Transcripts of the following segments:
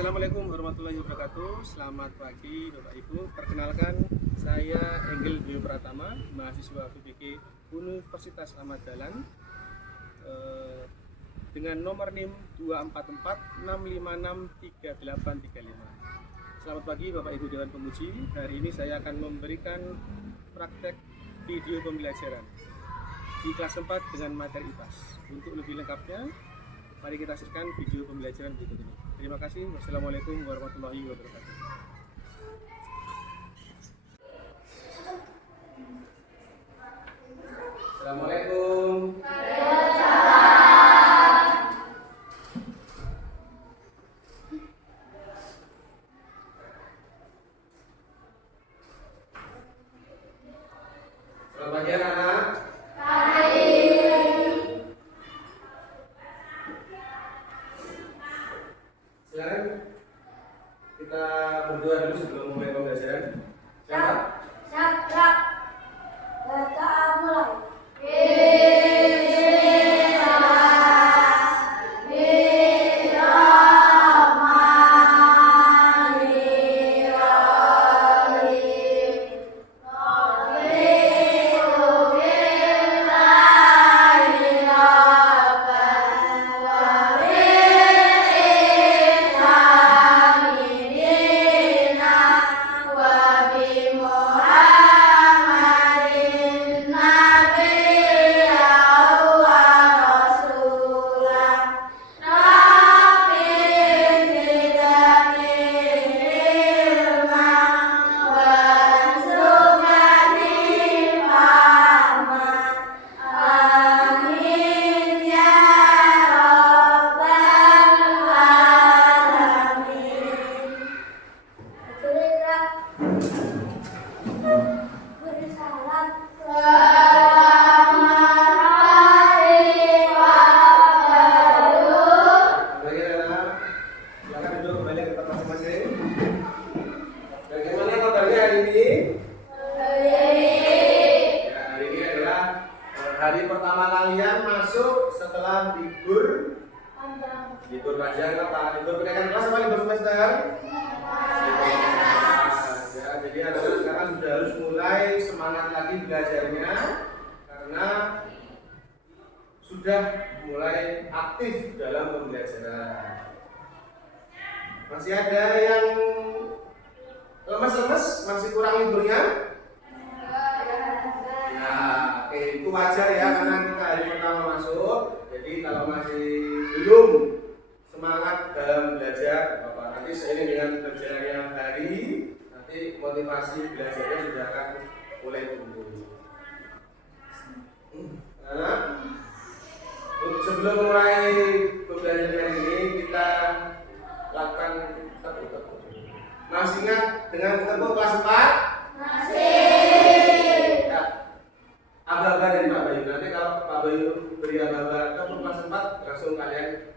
Assalamualaikum warahmatullahi wabarakatuh. Selamat pagi Bapak Ibu. Perkenalkan, saya Enggel Bio Pratama, mahasiswa PPK Universitas Ahmad Dahlan, dengan nomor NIM 244656385. Selamat pagi Bapak Ibu Dewan Pemuji. Hari ini saya akan memberikan praktek video pembelajaran di kelas 4 dengan materi IPAS. Untuk lebih lengkapnya, mari kita saksikan video pembelajaran berikut ini. Terima kasih. Wassalamualaikum warahmatullahi wabarakatuh. Assalamualaikum. Selamat pagi anak-anak. Silakan kita berdoa dulu sebelum mulai pembelajaran. Siap. Baca mulai. Silakan duduk kembali ke tempat masing-masing. Bagaimana kabarnya hari ini? Ya, hari ini adalah hari pertama kalian masuk setelah libur panjang apa? Libur kenaikan kelas apa libur semester? Ya, jadi anak-anak sekarang sudah harus mulai semangat lagi belajarnya karena sudah mulai aktif dalam pembelajaran. Masih ada yang lemes-lemes, masih kurang liburnya? Ya, oke, itu wajar ya karena kita hari pertama masuk. Jadi kalau masih belum semangat dalam belajar, Bapak, nanti seiring dengan berjalannya hari, nanti motivasi belajarnya sudah akan mulai tumbuh. Nah, sebelum mulai pembelajaran ini kita lakukan tepuk-tepuk. Masih ingat dengan tepuk kelas 4? Masih. Ya. Aba-aba dari Pak Bayu. Nanti kalau Pak Bayu beri aba-aba tepuk kelas 4, langsung kalian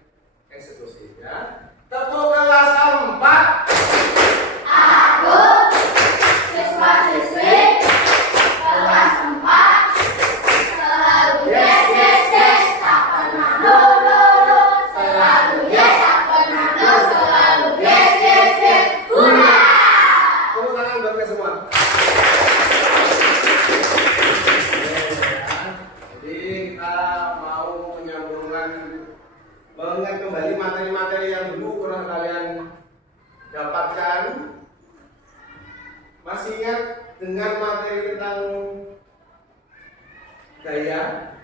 eksekusi ya. Tepuk kelas 4. Aku siswa-siswi kelas 4 selalu yes, tak pernah no, selalu yes, tak pernah no, selalu yes, hurra! Tepuk tangan buat kita semua. Jadi kita mau menyambungkan, mengingat kembali materi-materi yang dulu pernah kalian dapatkan. Masih ingat dengan materi tentang gaya?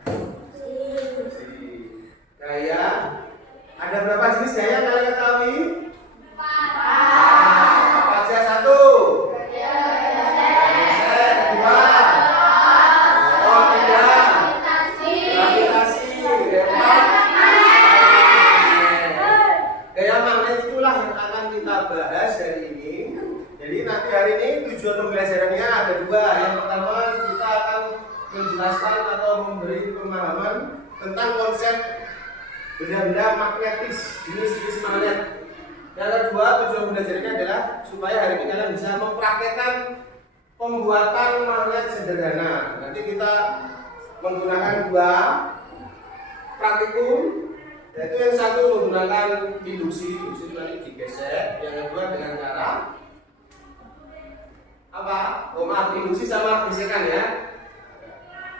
Gaya. Ada berapa jenis gaya yang kalian ketahui? Apa aja? 1. Kedua. Oh, 3. Gravitasi. Keempat. Gaya magnet itulah yang akan kita bahas hari ini. Jadi nanti hari ini tujuan pembelajarannya ada 2. Yang pertama kita akan menjelaskan atau memberi pemahaman tentang konsep benda-benda magnetis, jenis-jenis magnet. Yang kedua, tujuan pembelajarannya adalah supaya hari ini kalian bisa mempraktekkan pembuatan magnet sederhana. Nanti kita menggunakan 2 praktikum Yaitu yang satu menggunakan induksi itu nanti digesek, yang kedua dengan cara apa? Oh maaf, induksi sama gesekan ya.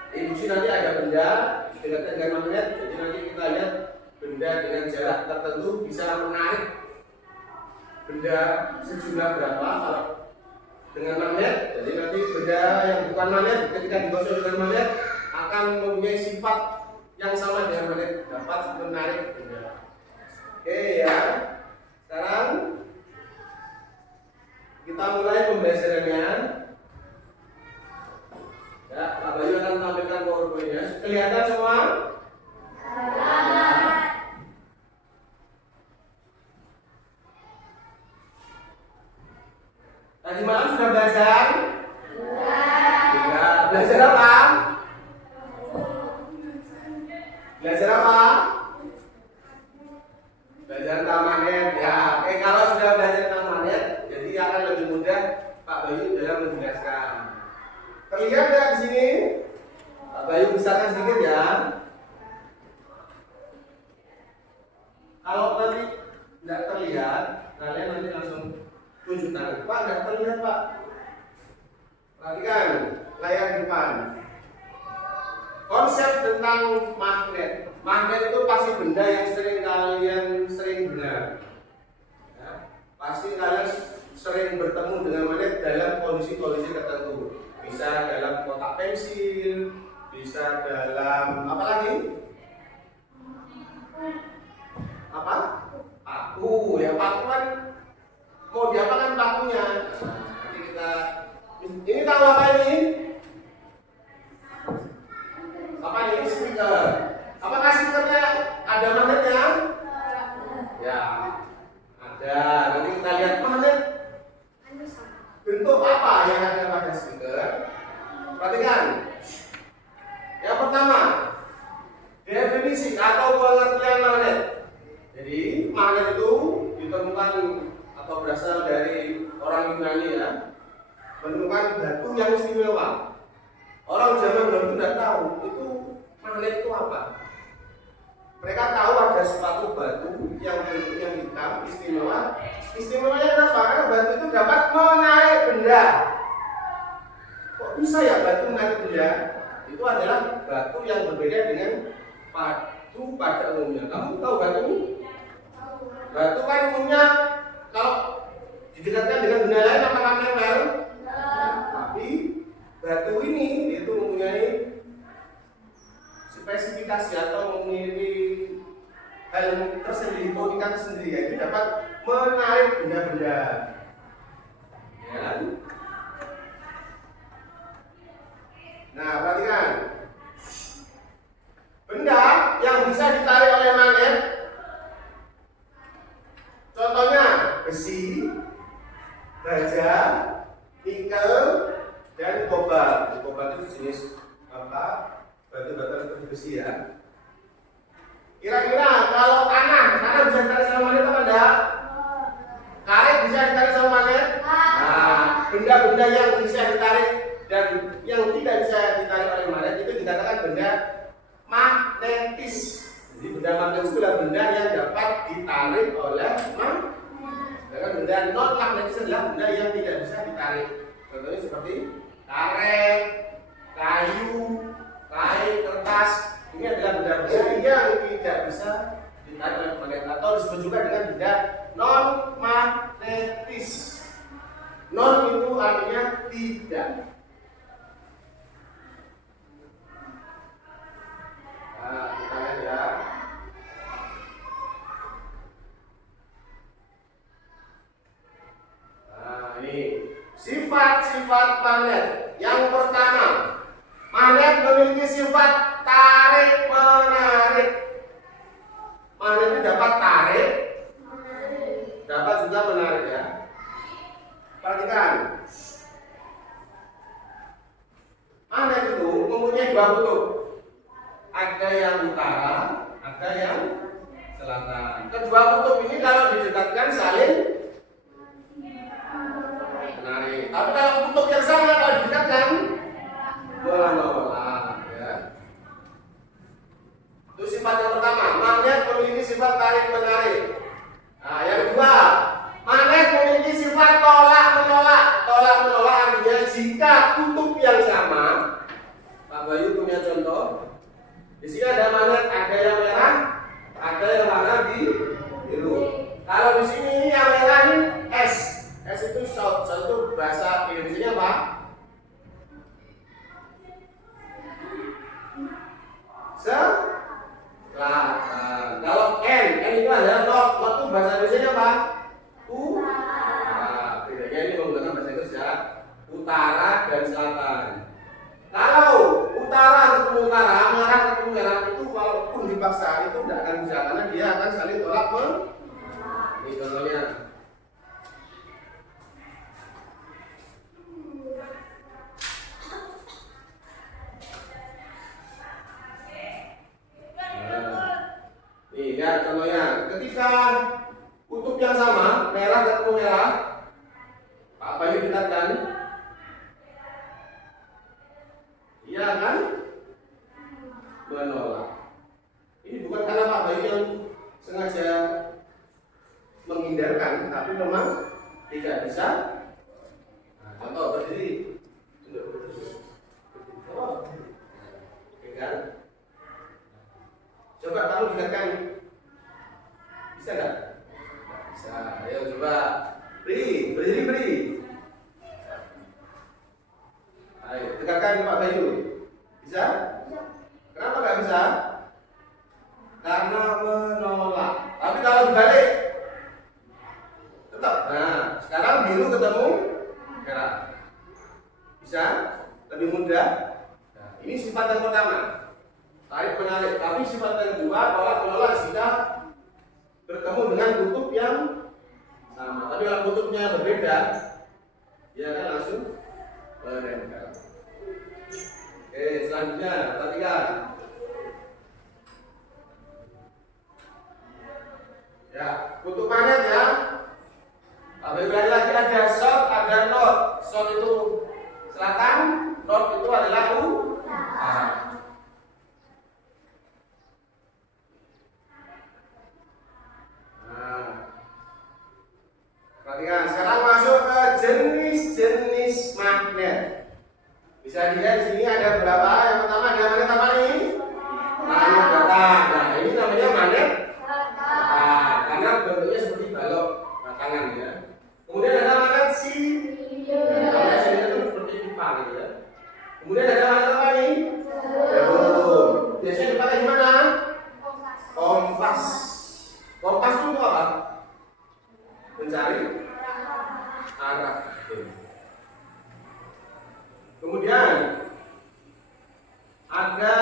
Induksi nanti ada benda didekatkan dengan magnet, jadi nanti kita lihat benda dengan jarak tertentu bisa menarik benda sejumlah berapa kalau dengan magnet. Jadi nanti benda yang bukan magnet ketika digosok dengan magnet akan mempunyai sifat yang sama dengan magnet, dapat menarik benda. Oke ya. Sekarang kita mulai pembelajarannya. Ya, Pak Bayu akan menampilkan PowerPoint-nya. Kelihatan semua? Tadi malam sudah belajar? Sudah. Belajar apa? Belajar apa? Belajar tentang magnet. Ya, oke, kalau sudah belajar tentang magnet, jadi akan lebih mudah Pak Bayu dalam menjelaskan. Terlihat nggak di sini? Pak Bayu besarkan sedikit ya. Kalau nanti tidak terlihat, kalian nanti langsung tunjuk tangan. Pak, nggak terlihat Pak. Perhatikan layar di depan. Konsep tentang magnet. Magnet itu pasti benda yang kalian sering dengar. Ya, pasti kalian sering bertemu dengan magnet dalam kondisi-kondisi tertentu. Bisa dalam kotak pensil, bisa dalam apa lagi? Apa? Paku. Ya paku kan mau diapakan pakunya? Nah, nanti kita ini tahu apa ini? Apa ini? Stiker. Apakah stikernya ada magnetnya? Ya, ada. Nanti kita lihat magnet. Bentuk apa yang ada pada stiker? Perhatikan. Yang pertama, definisi atau pengertian magnet. Jadi magnet itu ditemukan atau berasal dari orang Yunani ya, menemukan batu yang istimewa. Orang zaman dahulu tidak tahu itu magnet itu apa. Mereka tahu ada suatu batu yang bentuknya hitam istimewa. Istimewanya kenapa? Karena batu itu dapat menarik benda. Kok bisa ya batu menarik benda? Itu adalah batu yang berbeda dengan batu pada umumnya. Kamu tahu batu? Batu kan umumnya kalau didekatkan dengan benda lain apakah nempel? Tapi batu ini itu mempunyai spesifikasi atau memiliki hal tersendiri, keunikan tersendiri, yaitu dapat menarik benda-benda. Ya. Nah, perhatikan. Benda yang bisa ditarik oleh magnet, contohnya besi, baja, nikel, dan kobalt. Kobalt itu jenis apa? Batu-batu besi ya. Kira-kira kalau tanah bisa ditarik sama magnet apa enggak? Karet bisa ditarik sama magnet? Nah, benda-benda yang bisa ditarik dan yang tidak bisa ditarik oleh magnet itu dikatakan benda magnetis. Jadi benda magnetis itu adalah benda yang dapat ditarik oleh magnet. Sedangkan benda non magnetis adalah benda yang tidak bisa ditarik. Contohnya seperti karet, kayu, kain, kertas. Ini adalah benda-benda yang tidak bisa ditarik oleh magnet atau disebut juga dengan benda non magnetis. Non itu artinya tidak. Nah, kita lihat ya. Nah, ini sifat-sifat magnet. Yang pertama, magnet memiliki sifat tarik menarik. Magnet itu dapat tarik, dapat juga menarik ya. Perhatikan. Magnet itu mempunyai dua kutub. Ada yang utara, ada yang selatan. Kedua kutub ini kalau didekatkan saling menarik. Tapi kalau kutub yang sama kalau didekatkan menolak ya. Itu sifat yang pertama. Magnet memiliki biru. Kalau di sini yang merah ini S. S itu south. South itu bahasa Indonesia apa? Selatan. Kalau N itu adalah north. North itu bahasa Indonesia apa? Nah, bedanya ini menggunakan bahasa Inggris ya. Utara dan selatan. Kalau utara ketemu utara, merah ketemu merah itu walaupun dipaksa itu tidak akan bisa karena dia akan saling tolak ini contohnya. Nih ya contohnya, ketika kutub yang sama, merah ketemu merah, apa yang dikatakan? Ia akan menolak. Ini bukan karena Pak Bayu yang sengaja menghindarkan, tapi memang tidak bisa. Nah, contoh berdiri. Oke kan? Coba kamu dekatkan. Bisa nggak? Bisa. Ayo coba. Berdiri. Ayo dekatkan Pak Bayu. Bisa? Kenapa nggak bisa? Karena menolak. Tapi kalau dibalik, tetap. Nah, sekarang biru ketemu merah. Bisa? Lebih mudah. Nah, ini sifat yang pertama. Tarik menarik. Tapi sifat yang kedua, tolak menolak jika bertemu dengan kutub yang sama. Tapi kalau kutubnya berbeda, dia akan langsung menempel. Oke, selanjutnya perhatikan. Ya, kutub magnet ya. Apabila lagi ada south, ada north. South itu selatan, north itu adalah utara. Nah, perhatikan. Sekarang masuk ke jenis-jenis magnet. Bisa dilihat di sini ada berapa? Yang pertama ada magnet apa nih? Magnet batang. Nah, ini namanya magnet batang karena bentuknya seperti balok batangan ya. Kemudian ada magnet magnet silinder itu seperti pipa gitu ya. Kemudian ada magnet apa nih? Jarum. Biasanya dipakai di mana? Kompas. Kompas itu untuk apa? Mencari arah. Kemudian ada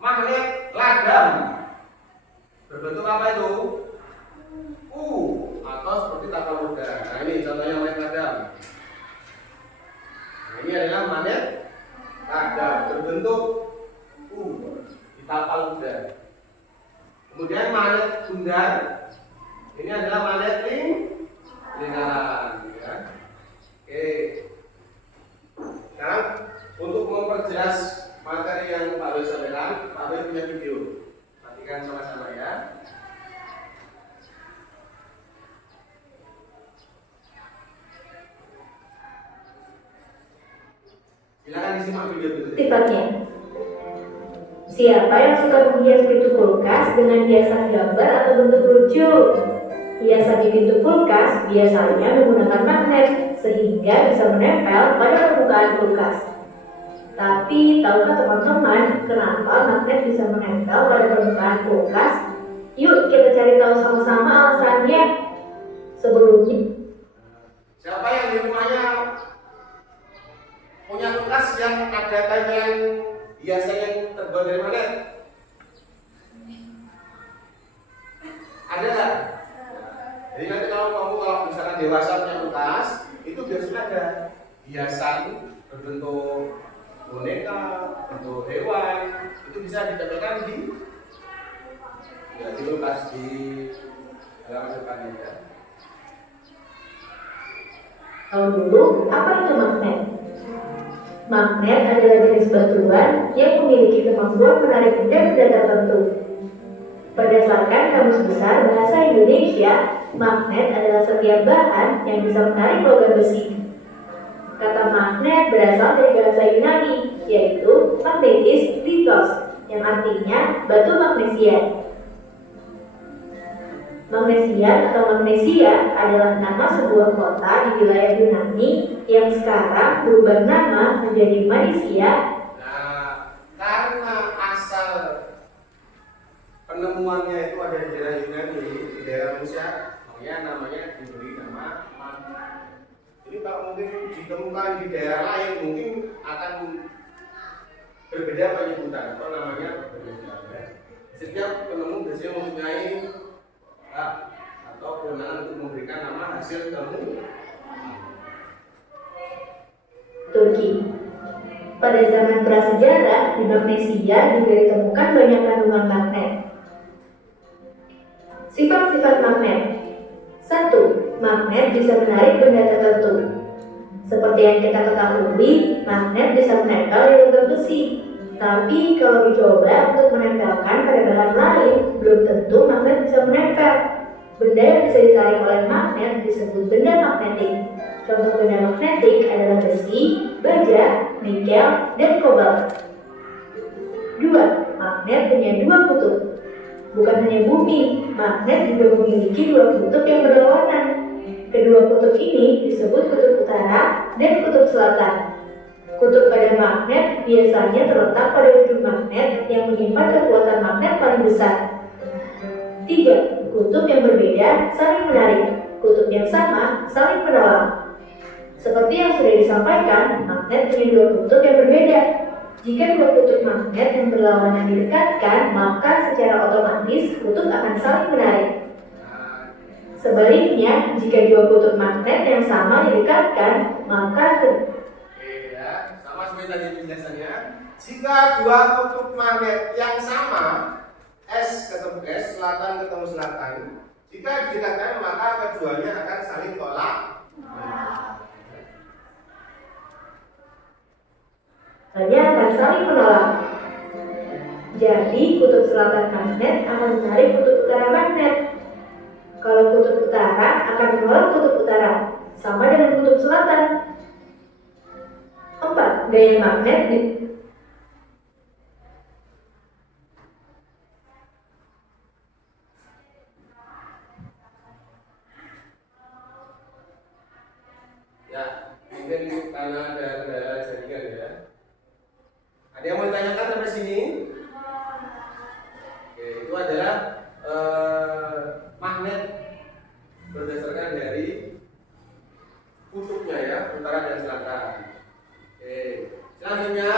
magnet ladang. Berbentuk apa itu? U atau seperti tapal kuda. Nah ini contohnya magnet ladang. Nah ini adalah magnet ladang berbentuk U di tapal kuda. Kemudian magnet bundar. Ini adalah magnet lingkaran ya. Oke. Sekarang untuk memperjelas materi yang Pak Bayu sampaikan, Pak Bayu punya video. Perhatikan sama-sama ya. Silakan disimak video berikut. Sifatnya. Siapa yang suka menghias pintu kulkas dengan hiasan gambar atau bentuk lucu? Hiasan di pintu kulkas biasanya menggunakan magnet sehingga bisa menempel pada permukaan kulkas. Tapi tahukah teman-teman kenapa magnet bisa menempel pada permukaan kulkas? Yuk kita cari tahu sama-sama alasannya. Sebelumnya, Siapa yang di rumahnya punya kulkas yang ada tempelan hiasan yang terbuat dari magnet? Ada nggak? Jadi nanti kalau misalkan dewasa punya kulkas, itu biasanya ada hiasan berbentuk boneka, bentuk hewan, itu bisa ditempelkan di kulkas di halaman depannya ya. tahu dulu apa itu magnet? Magnet adalah jenis batuan yang memiliki kemampuan menarik benda tertentu. Berdasarkan Kamus Besar Bahasa Indonesia, magnet adalah setiap bahan yang bisa menarik logam besi. Kata magnet berasal dari bahasa Yunani, yaitu magnetis litos, yang artinya batu magnesia. Magnesia atau Magnesia adalah nama sebuah kota di wilayah Yunani yang sekarang berubah nama menjadi Malaysia. Nah, karena asal penemuannya itu ada di daerah Yunani, di daerah Rusia, makanya namanya diberi nama magnet. Jadi kalau mungkin ditemukan di daerah lain, mungkin akan berbeda penyebutan atau namanya berbeda. Setiap penemu biasanya mempunyai hak atau kewenangan untuk memberikan nama hasil temu. Turki. Pada zaman prasejarah, di Magnesia juga ditemukan banyak kandungan magnet. Sifat-sifat magnet. 1. Magnet bisa menarik benda tertentu. Seperti yang kita ketahui, magnet bisa menempel di logam besi. Tapi kalau dicoba untuk menempelkan pada bahan lain, belum tentu magnet bisa menempel. Benda yang bisa ditarik oleh magnet disebut benda magnetik. Contoh benda magnetik adalah besi, baja, nikel, dan kobalt. 2. Magnet punya dua kutub. Bukan hanya bumi, magnet juga memiliki dua kutub yang berlawanan. Kedua kutub ini disebut kutub utara dan kutub selatan. Kutub pada magnet biasanya terletak pada ujung magnet yang menyimpan kekuatan magnet paling besar. 3. Kutub yang berbeda saling menarik, kutub yang sama saling menolak. Seperti yang sudah disampaikan, magnet punya dua kutub yang berbeda. Jika dua kutub magnet yang berlawanan didekatkan, maka secara otomatis kutub akan saling menarik. Sebaliknya, jika dua kutub magnet yang sama didekatkan, maka Sama seperti tadi penjelasannya. Jika dua kutub magnet yang sama, S ketemu S, selatan ketemu selatan, jika didekatkan maka keduanya akan saling tolak. hanya akan saling menolak. Jadi, kutub selatan magnet akan menarik kutub utara magnet. Kalau kutub utara akan menolak kutub utara, sama dengan kutub selatan. 4. Gaya magnet Ya, mungkin karena ada kendala jaringan ya. Ada yang mau ditanyakan sampai sini? Oke, itu adalah magnet berdasarkan dari kutubnya ya, utara dan selatan. Oke, selanjutnya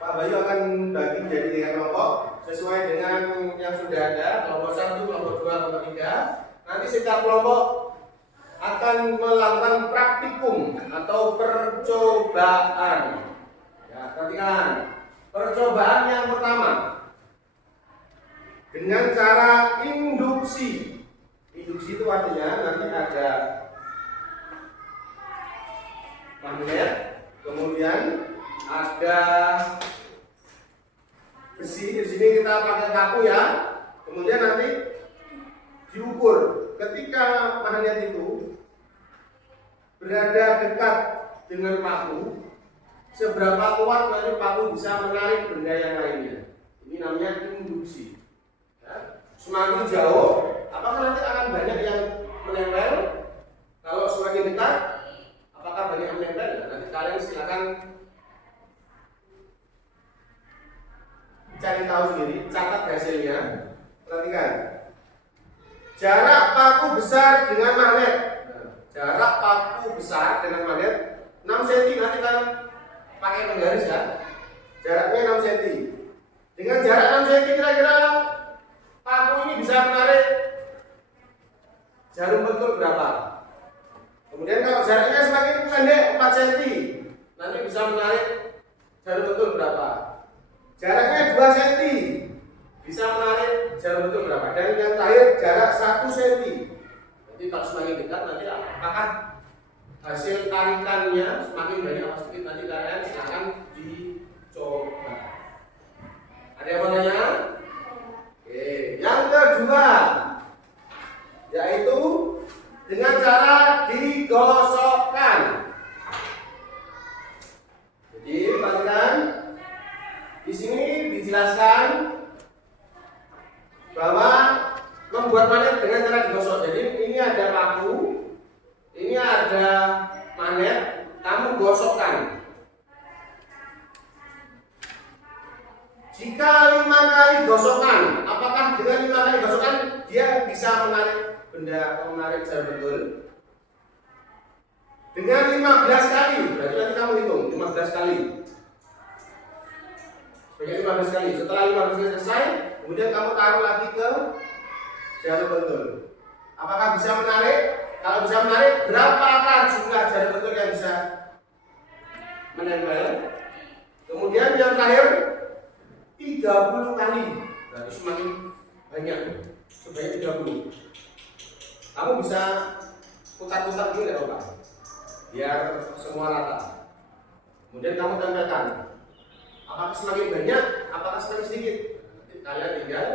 Pak Bayu akan bagi jadi 3 kelompok sesuai dengan yang sudah ada, kelompok 1, kelompok 2, kelompok 3. Nanti setiap kelompok akan melakukan praktikum atau percobaan. Ya, perhatikan. Percobaan yang pertama dengan cara induksi. Induksi itu artinya nanti ada magnet, kemudian ada besi. Di sini kita pakai paku ya. Kemudian nanti diukur ketika magnet itu berada dekat dengan paku, seberapa kuat nanti paku bisa menarik benda yang lainnya. Ini namanya induksi. Ya. Semakin jauh, apakah nanti akan banyak yang menempel? Kalau semakin dekat, apakah banyak yang menempel? Nanti kalian silakan cari tahu sendiri, catat hasilnya. Perhatikan. Jarak paku besar dengan magnet. Jarak paku besar dengan magnet 6 cm. Nanti kalian pakai penggaris ya. Jaraknya 6 cm. Dengan jarak 6 cm kira-kira paku ini bisa menarik jarum pentul berapa? Kemudian kalau jaraknya semakin pendek 4 cm, nanti bisa menarik jarum pentul berapa? Jaraknya 2 cm, bisa menarik jarum pentul berapa? Dan yang terakhir jarak 1 cm. Jadi kalau semakin dekat nanti apakah hasil tarikannya semakin banyak atau sedikit, nanti kalian silakan dicoba. Ada yang mau tanya? Oke, yang kedua yaitu dengan cara digosokkan. Jadi perhatikan di sini dijelaskan bahwa membuat magnet dengan cara digosok. Jadi ini ada paku, ini ada magnet, kamu gosokkan. Jika 5 kali gosokkan, apakah dengan 5 kali gosokkan dia bisa menarik benda atau menarik jarum bentul? Dengan 15 kali, berarti nanti kamu hitung 15 kali. Sebanyak 15 kali. Setelah 15 kali selesai, kemudian kamu taruh lagi ke jarum bentul. Apakah bisa menarik? Kalau bisa menarik, berapakah jumlah jarum bentul yang bisa menempel? Kemudian yang terakhir 30 kali, berarti semakin banyak, sebanyak 30. Kamu bisa putar-putar dulu ya Pak, biar semua rata. Kemudian kamu tempelkan. Apakah semakin banyak, apakah semakin sedikit? Nanti kalian tinggal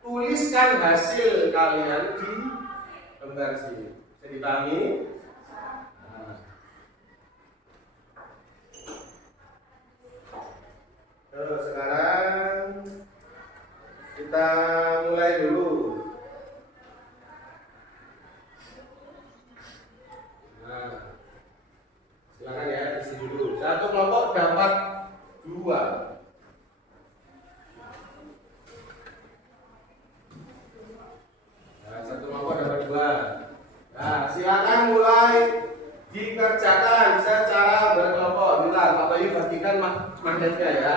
tuliskan hasil kalian di lembar sini. Bisa dipahami? Terus sekarang kita mulai dulu. Nah, silakan ya, isi dulu. Satu kelompok dapat 2. Nah, satu kelompok dapat 2. Nah, silakan mulai dikerjakan secara berkelompok. Inilah Pak Bayu bagikan magnetnya ya.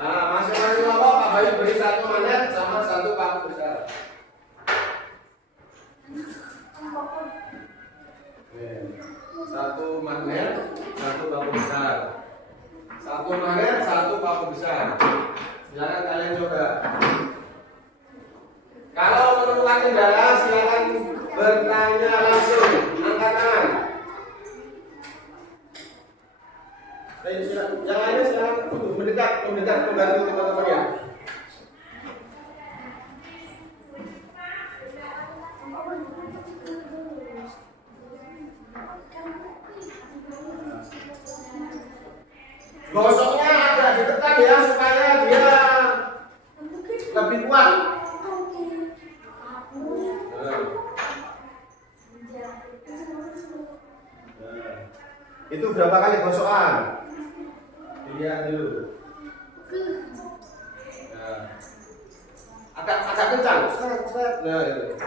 Nah, masing-masing kelompok Pak Bayu beri 1 magnet sama 1 paku besar. Oke. 1 magnet, 1 paku besar. 1 magnet, 1 paku besar. Silakan kalian coba. Kalau menemukan kendala, silakan bertanya langsung, angkat tangan. Yang lainnya silakan mendekat membantu teman-teman ya. Gosoknya agak ditekan ya supaya dia lebih kuat. Itu berapa kali gosokan? Dilihat dulu. Agak kencang. Nah, itu.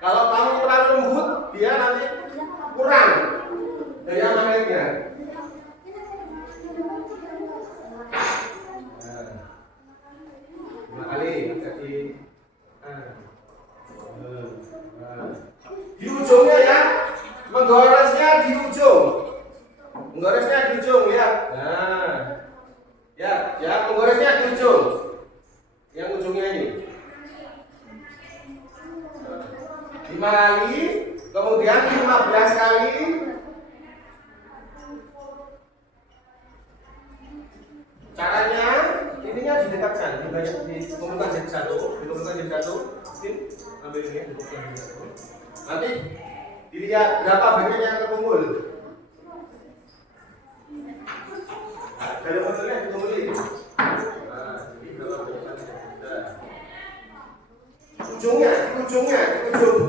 Kalau kamu terlalu lembut, dia nanti kurang daya magnetnya. Di ujungnya ya, menggoresnya di ujung, ya. Nah, ya, menggoresnya di ujung, yang ujungnya ini. 5 kali, kemudian 15 kali. Caranya, ininya didekatkan, dikumpulkan jadi satu. Mungkin ambil ini, dikumpulkan jadi satu. Nanti dilihat berapa bagian yang terkumpul. Dari bentuknya dikumpulin. Nah, jadi berapa bagian yang ada. Ujung.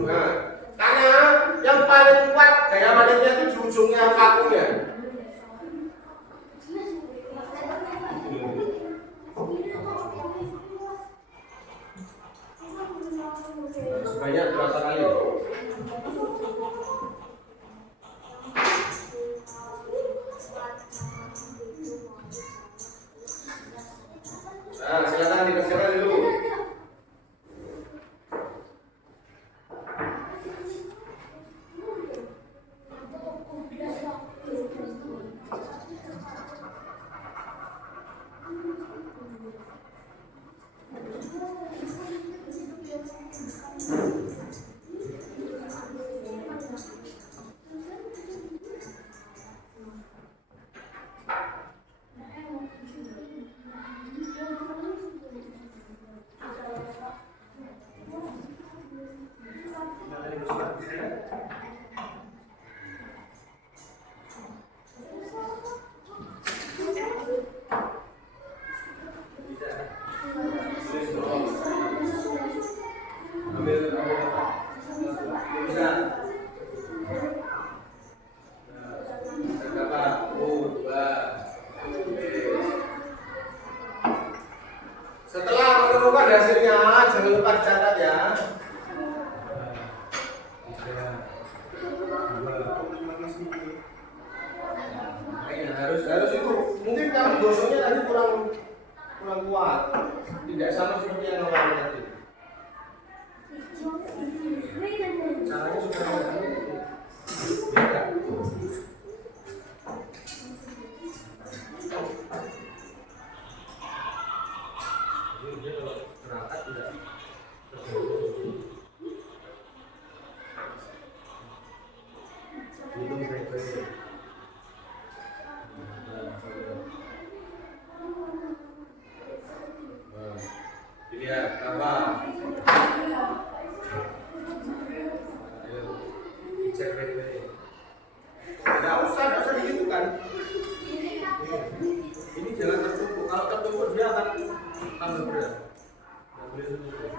Nah, karena yang paling kuat daya magnetnya itu di ujungnya pakunya. Sebanyak berapa kali? Nah, silakan dikerjakan dulu. caranya supaya beda. Jadi dia kalau berangkat tidak hitung baik-baik. Dilihat apa? Cek baik-baik. Tidak usah dihitungkan. Ini jangan tertumpuk. Kalau tertumpuk dia akan tambah berat. Tidak boleh tertumpuk.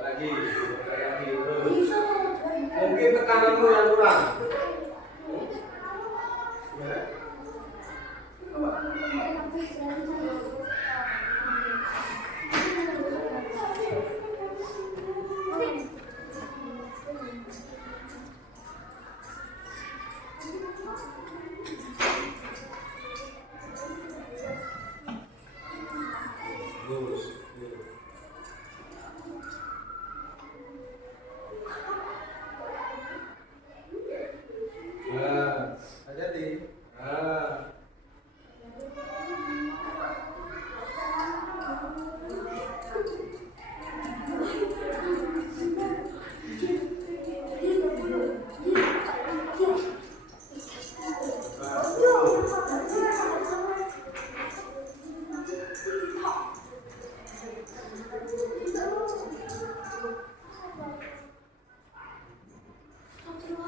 Lagi terus. Mungkin tekananmu yang kurang. Ya. Terus. Nah, hati-hati. Nah.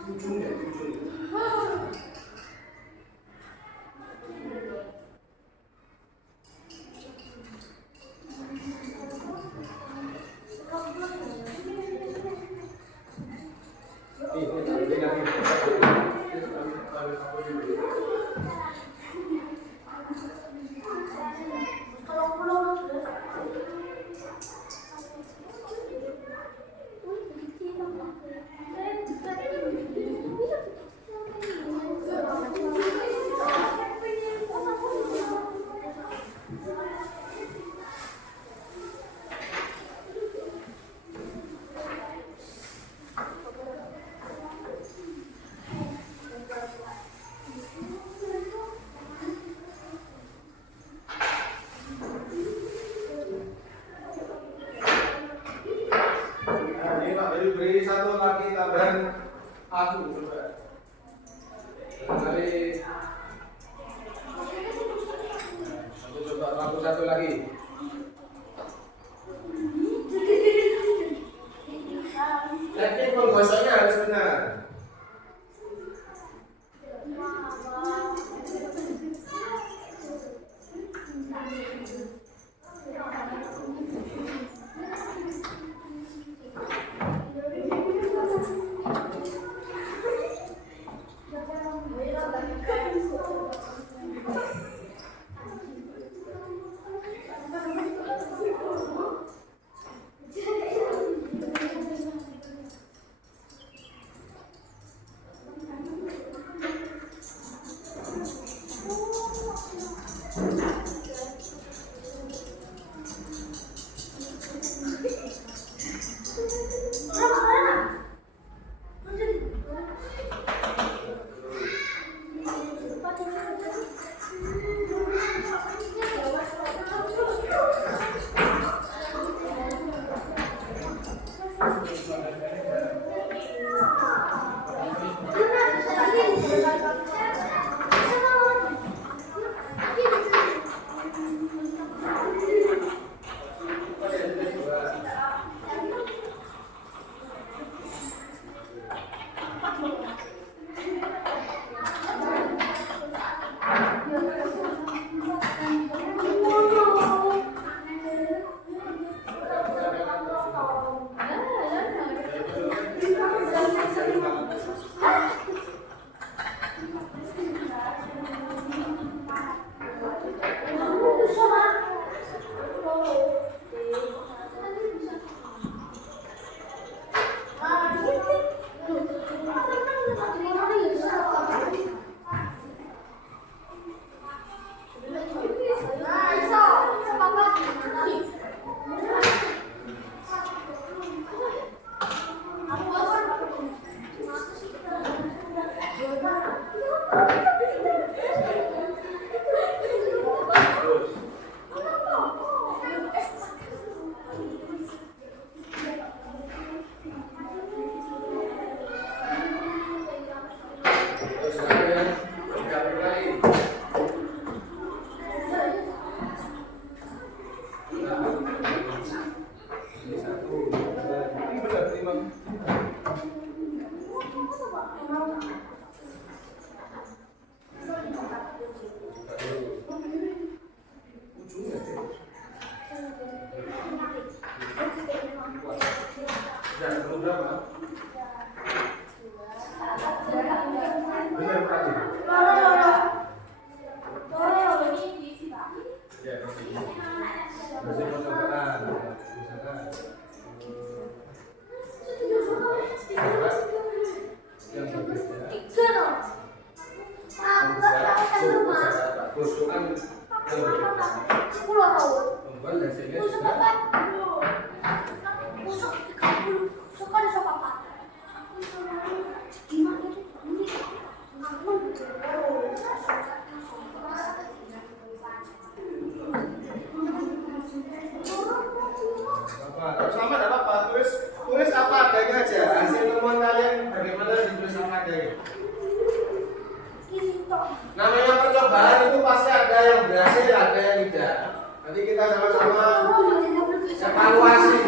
Ujungnya. Beri satu kaki tambahan aku coba. Kali aku coba aku satu lagi. Teknik penggosoknya harus benar. hasil percobaan. Misalkan yang berbeda. Tiga dong. Bagus itu kan yang berbeda. 10 tahu. Membuat hasilnya Busuk juga apa? Busuk 30. Suka ada suka apa? Gimana sih? Ini apa? Terus sama tidak apa-apa, tulis apa adanya aja. Hasil temuan kalian bagaimana ditulis apa adanya. Namanya percobaan itu pasti ada yang berhasil, ada yang tidak. Nanti kita sama-sama evaluasi.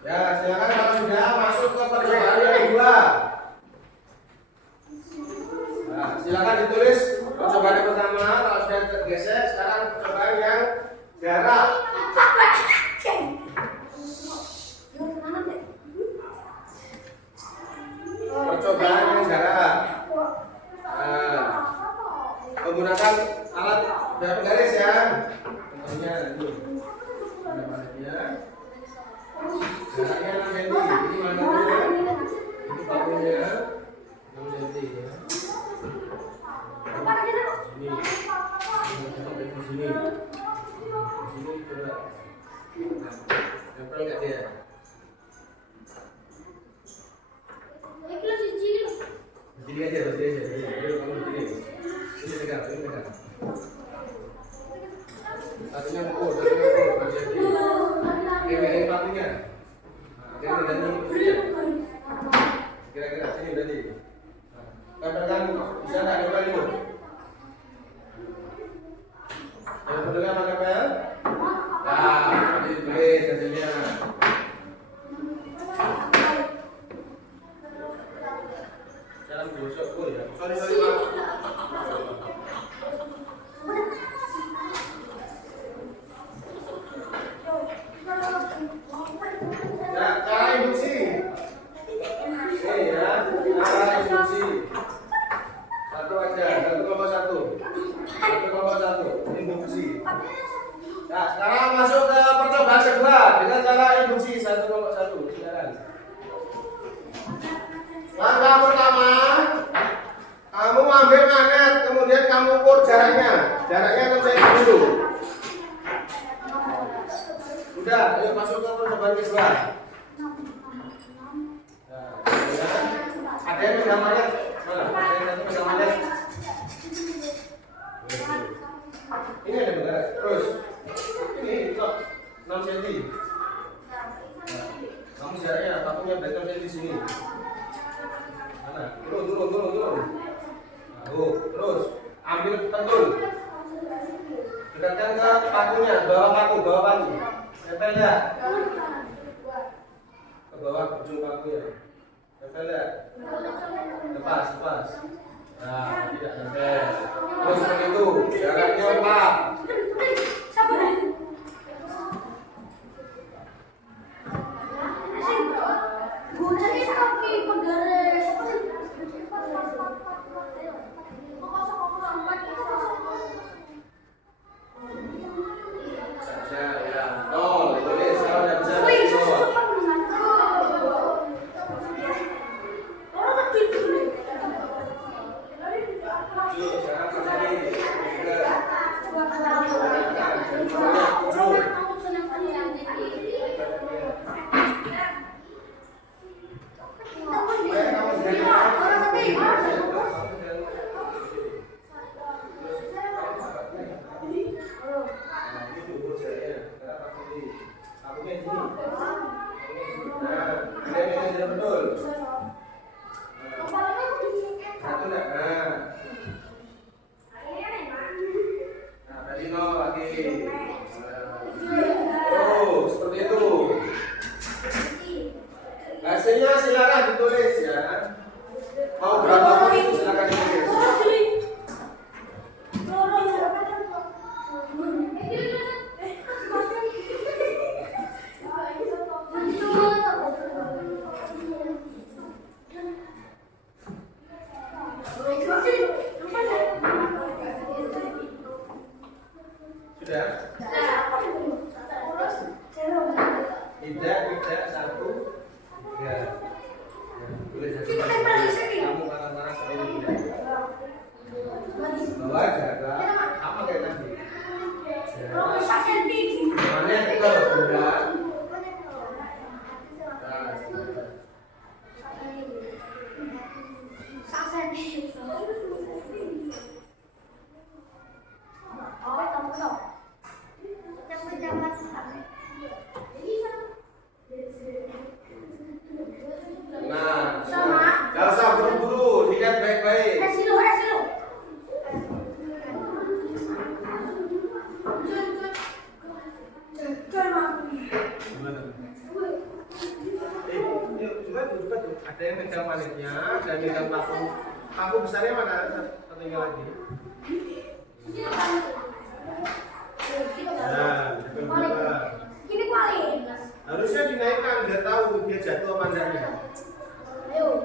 Ya, silakan kalau sudah masuk ke percobaan yang kedua. Nah, silakan ditulis percobaan yang pertama. Kalau sudah tergeser, sekarang percobaan yang jarak. Percobaan yang jarak. Nah, menggunakan alat berapa garis ya? Contohnya ini. Ada baliknya. Jaraknya 6 cm. Ini mana dulu? Ini pakunya 6 cm ya. Sini. Sampai di sini. Di sini coba. Tempel enggak dia? Berdiri aja, berdiri aja. Berdiri, kamu berdiri. Ini pegang, ini pegang. Satunya mukul, satunya mukul. Pegang pakunya. Nah, dia berani. Kira-kira sini berani. Tempelkan, bisa nggak tempel dulu? Yang pegang mana tempel? Nah, nanti tulis hasilnya. Jangan gosok pun ya. Sorry, Pak. Ya, cara induksi. Ini ya, cara induksi. Satu aja, 1,1. 1,1 induksi. Nah, sekarang masuk ke percobaan kedua dengan cara induksi 1,1. Silakan. Langkah pertama, kamu ambil magnet, kemudian kamu ukur jaraknya. Jaraknya 6 cm dulu. Udah, ayo masuk ke percobaan kedua. Nah, ya. Ada yang pegang magnet? Mana? Ada yang satu pegang magnet? Ini ada magnet. Terus, ini kok 6 cm. Nah, kamu jaraknya, pakunya berarti 6 cm di sini. Mana? Turun. Nah, terus ambil pentul. Dekatkan ke pakunya, bawah paku. Tempel ya. Ke bawah ujung pakunya. Tempel ya. Lepas. Nah, tidak tempel. Terus seperti itu. Jaraknya 4. Jadi makanya 7. Kamu senang kali nanti. Kamu jadi betul. Satu enggak? Nah, tadi nol lagi. Oh, seperti itu. Hasilnya silakan ditulis ya. Mau berapa pun itu silakan ditulis. Sudah? Tidak, satu. Ya. Boleh jadi. Kamu marah-marah sendiri. Bawa jaga. Apa kayak tadi? Mana yang kita sudah? Nah, nggak usah buru-buru, lihat baik-baik. Juga ada yang megang panitnya, ada yang megang paku. Paku besarnya mana? Satu tinggal lagi. Nah, Ini paling. harusnya dinaikkan biar tahu dia jatuh apa enggaknya. Ayo.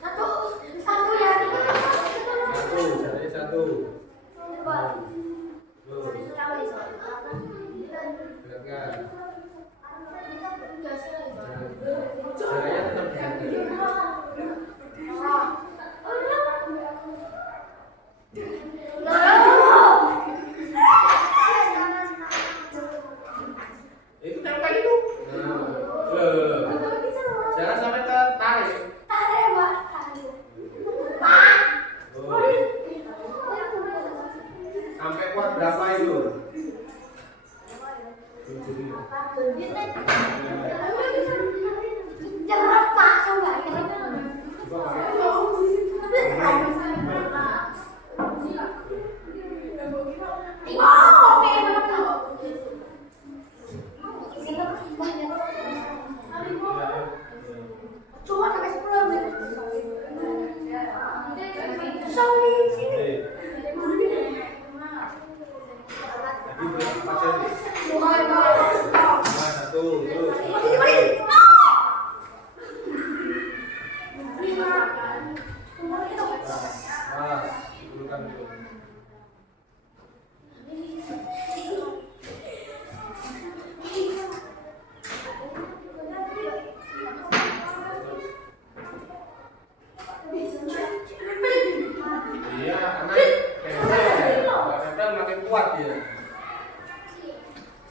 Satu ya. Satu, jadi satu. Gerakan. Caranya tetap dijaga. Itu tempel itu. Loh. Jangan sampai tertarik. Oh. Sampai kuat berapa itu? Jerap Pak, coba. Cuma sampai 10 menit. Sorry, sini. Satu, terus. Dulukan dulu. Iya, anak nempel makin kuat dia.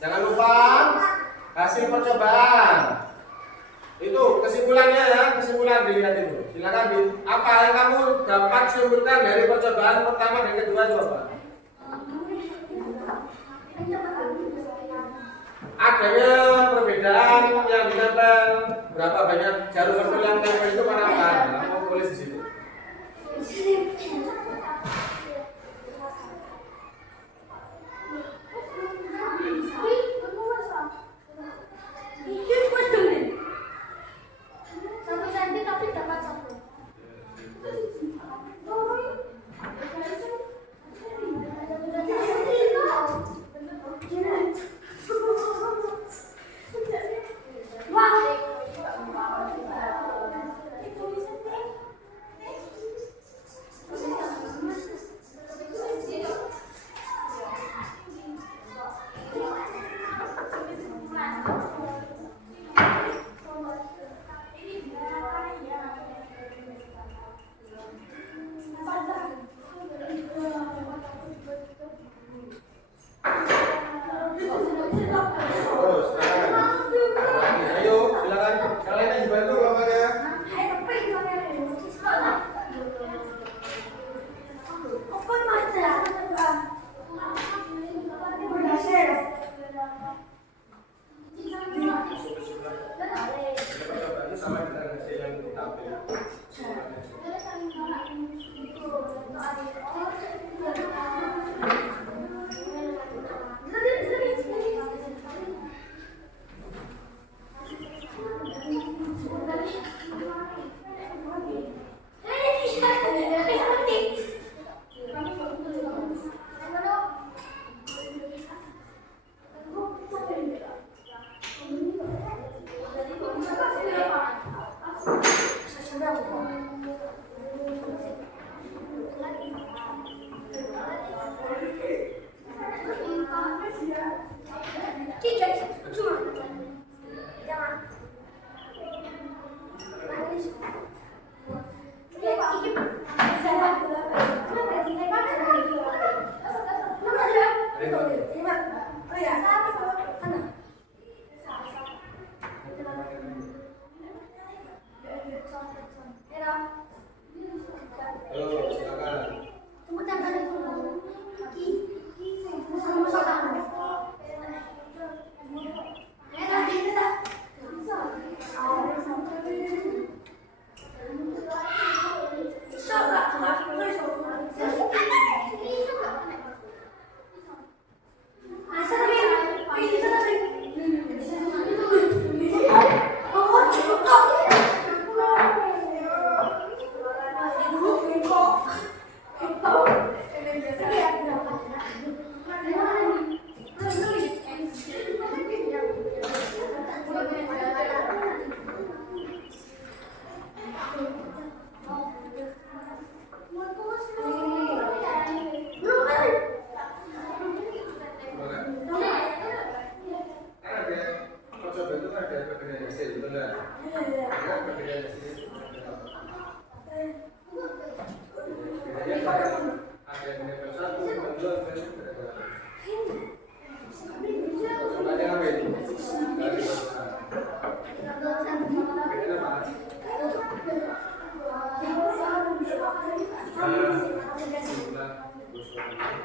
Jangan lupa hasil percobaan. Itu kesimpulannya ya, kesimpulan dilihat itu. Silakan apa yang kamu dapat simpulkan dari percobaan pertama dan kedua itu apa? Adanya perbedaan yang ditempel, berapa banyak jarum pentil yang ditempel itu karena apa? Kamu tulis di situ.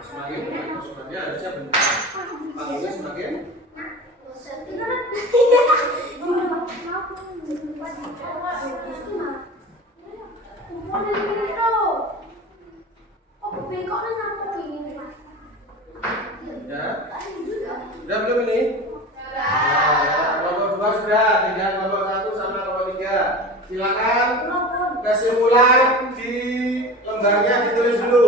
Semakin gosongannya harusnya bentuk panggungnya semakin ya. Sudah belum ini? Nah, kelompok 2 sudah, tinggal kelompok 1 sama kelompok 3. Silakan kesimpulan di lembarnya ditulis dulu.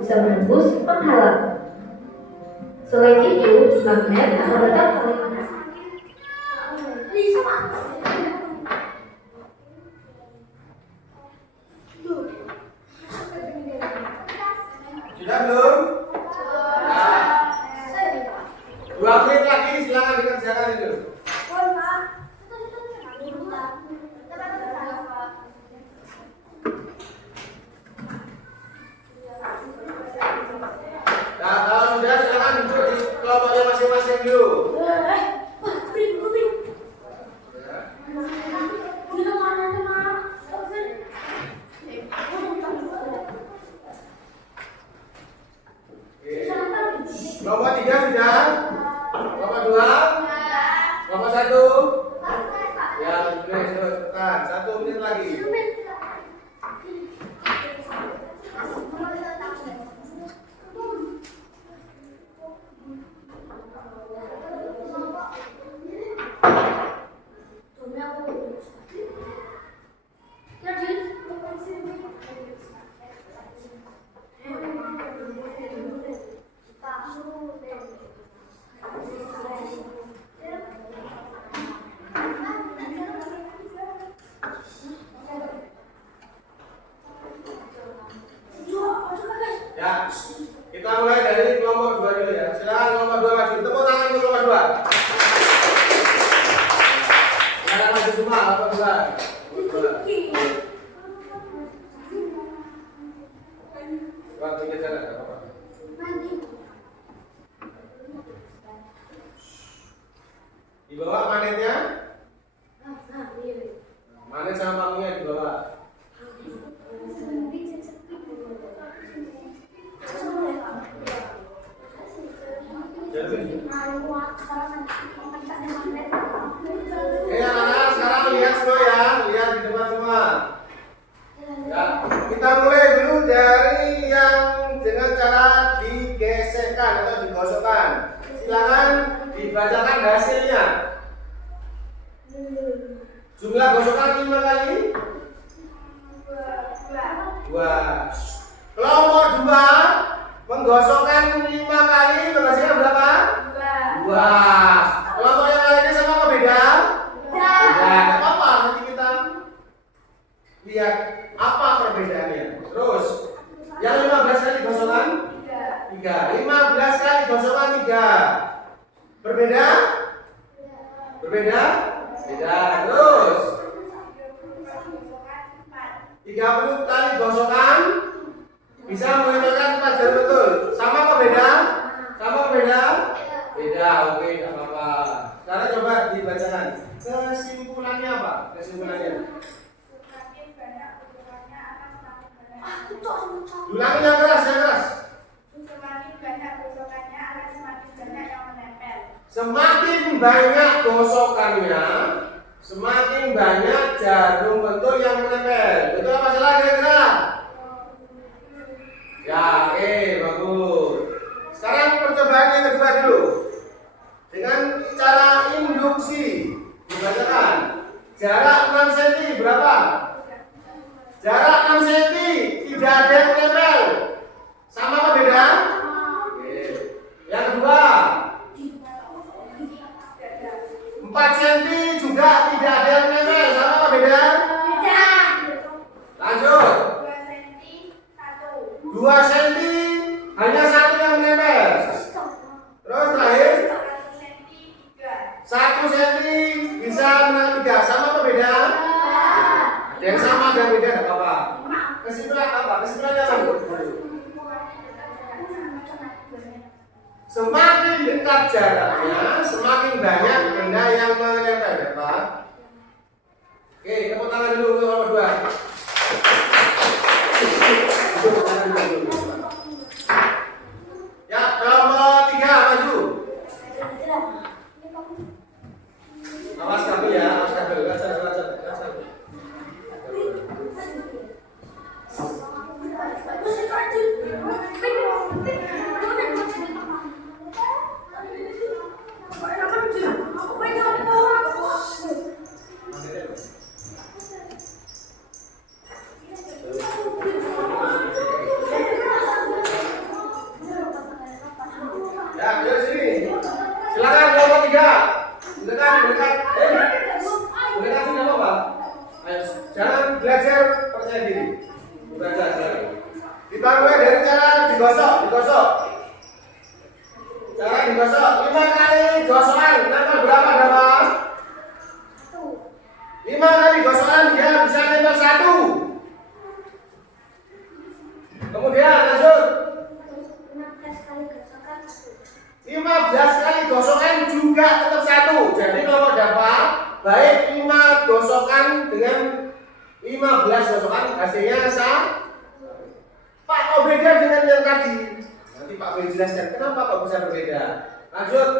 Bisa menembus penghalang. Selain itu, magnet akan tetap Sudah belum? Nah, 2 menit lagi silakan dikerjakan itu. Nah, kalau sudah silakan duduk di kelompoknya masing-masing dulu. Kelompok 3 sudah? Kelompok 2? Kelompok 1? Ya, boleh cepetan. 1 menit lagi. Ya, kita mulai dari kelompok 2 dulu ya. Silakan kelompok 2 maju. Tepuk tangan untuk kelompok 2. Silakan maju semua kelompok 2. Waktu kita jalan, enggak apa-apa. Di bawah manetnya? Manet sama panggungnya di bawah. Anak-anak sekarang lihat semua ya, lihat di depan semua. Ya, kita mulai dulu dari yang dengan cara digesekkan atau digosokkan. Silakan dibacakan hasilnya. Jumlah gosokan 5 kali? 2. Kelompok 2 menggosokkan 5 kali, menghasilkan berapa? 2. Kelompok yang lainnya sama apa beda? Beda. Tidak apa-apa, nanti kita lihat apa perbedaannya. Terus, yang 15 kali gosokkan? 3. 15 kali gosokkan 3. Berbeda? Berbeda? Beda. Terus, 30 kali gosokkan bisa mengatakan 4 jam betul. Sama apa beda? Sama apa beda? Beda, oke, tidak apa-apa. Sekarang coba dibacakan. Kesimpulannya apa? Kesimpulannya. Ulangi yang keras, yang keras. Semakin banyak gosokannya akan semakin banyak yang menempel. Semakin banyak gosokannya, semakin banyak jarum pentul yang menempel. Betul apa salah kira-kira? Ya, oke, bagus. Sekarang percobaan yang kedua dulu. Dengan cara induksi. Dibacakan. Jarak 6 cm berapa? Jarak 6 cm, tidak ada yang menempel. Sama apa beda? Oke. Yang kedua, 4 cm juga tidak ada yang menempel. Sama apa beda? Beda. Lanjut. 2 cm hanya satu yang menempel. Terus terakhir 1 cm bisa menempel 3. Sama apa beda? Ada yang sama dan beda tidak apa-apa. Kesimpulan apa? Kesimpulannya apa? Semakin dekat jaraknya, semakin banyak benda yang menempel, ya Pak. Oke, tepuk tangan dulu untuk nomor 2. Ya, nomor 3 maju. Awas kabel ya, awas kabel. Lancar. Ya, ayo sini. Silakan nomor 3. Dekat. Dekat sini apa, Pak? Ayo, jangan belajar percaya diri. Belajar. Kita mulai dari cara digosok. Cara digosok 5 kali gosokan. Nempel berapa, Bapak? 5 kali gosokan dia bisa nempel 1. Kemudian lanjut. 15 kali gosokan juga tetap 1. Jadi kalau dapat baik 5 gosokan dengan 15 gosokan hasilnya sama. Pak, kok beda dengan yang tadi? Nanti Pak boleh jelaskan kenapa kok bisa berbeda. Lanjut.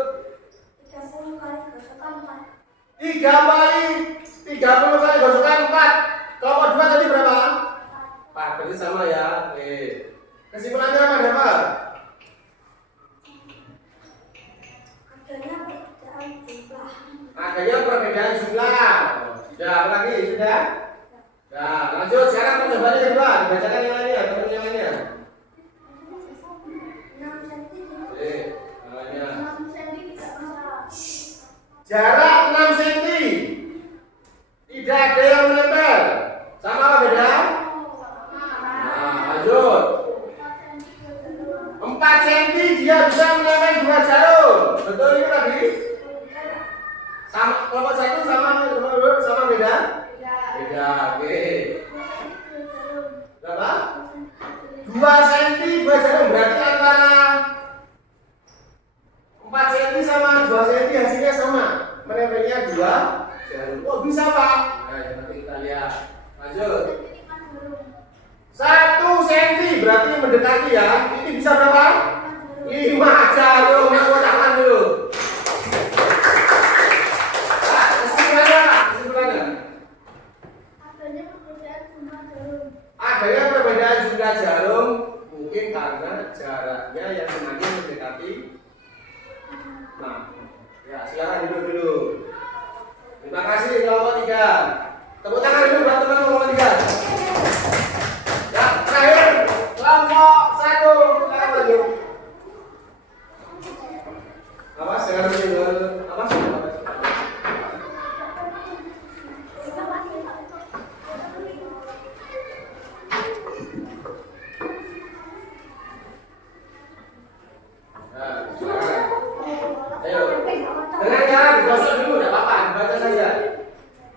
30 kali gosokan 4. 30 kali gosokan 4. Kelompok 2 tadi berapa? 4. Berarti sama ya. Oke. Kesimpulannya apa, Bapak? Adanya perbedaan jumlah. Sudah, apa lagi? Sudah? Nah, lanjut. Sekarang percobaan yang kedua. Dibacakan yang lainnya, teman yang lainnya. Oke, yang lainnya. Jarak 6 cm. Tidak ada yang menempel. Sama apa beda? Nah, lanjut. 4 cm dia bisa menempel 2 jarum. Betul ini tadi? Sama kelompok 1 sama beda? Beda. Oke. Berapa? 2 cm 2 jarum berarti antara 4 cm sama 2 cm hasilnya sama. Menempelnya 2 jarum. Oh, bisa, Pak. Nah, nanti kita lihat. Lanjut. 1 cm berarti mendekati ya. Ini bisa berapa? 5 jarum. Aku tangan dulu. Adanya perbedaan jumlah jarum mungkin karena jaraknya yang semakin mendekati. Nah, ya silakan duduk dulu. Terima kasih kelompok 3. Tepuk tangan dulu buat teman kelompok 3. Ya, terakhir kelompok 1. Silakan maju. Awas jangan tinggal. Awas. Ayo. Dengan cara digosok dulu, tidak apa-apa, dibaca saja.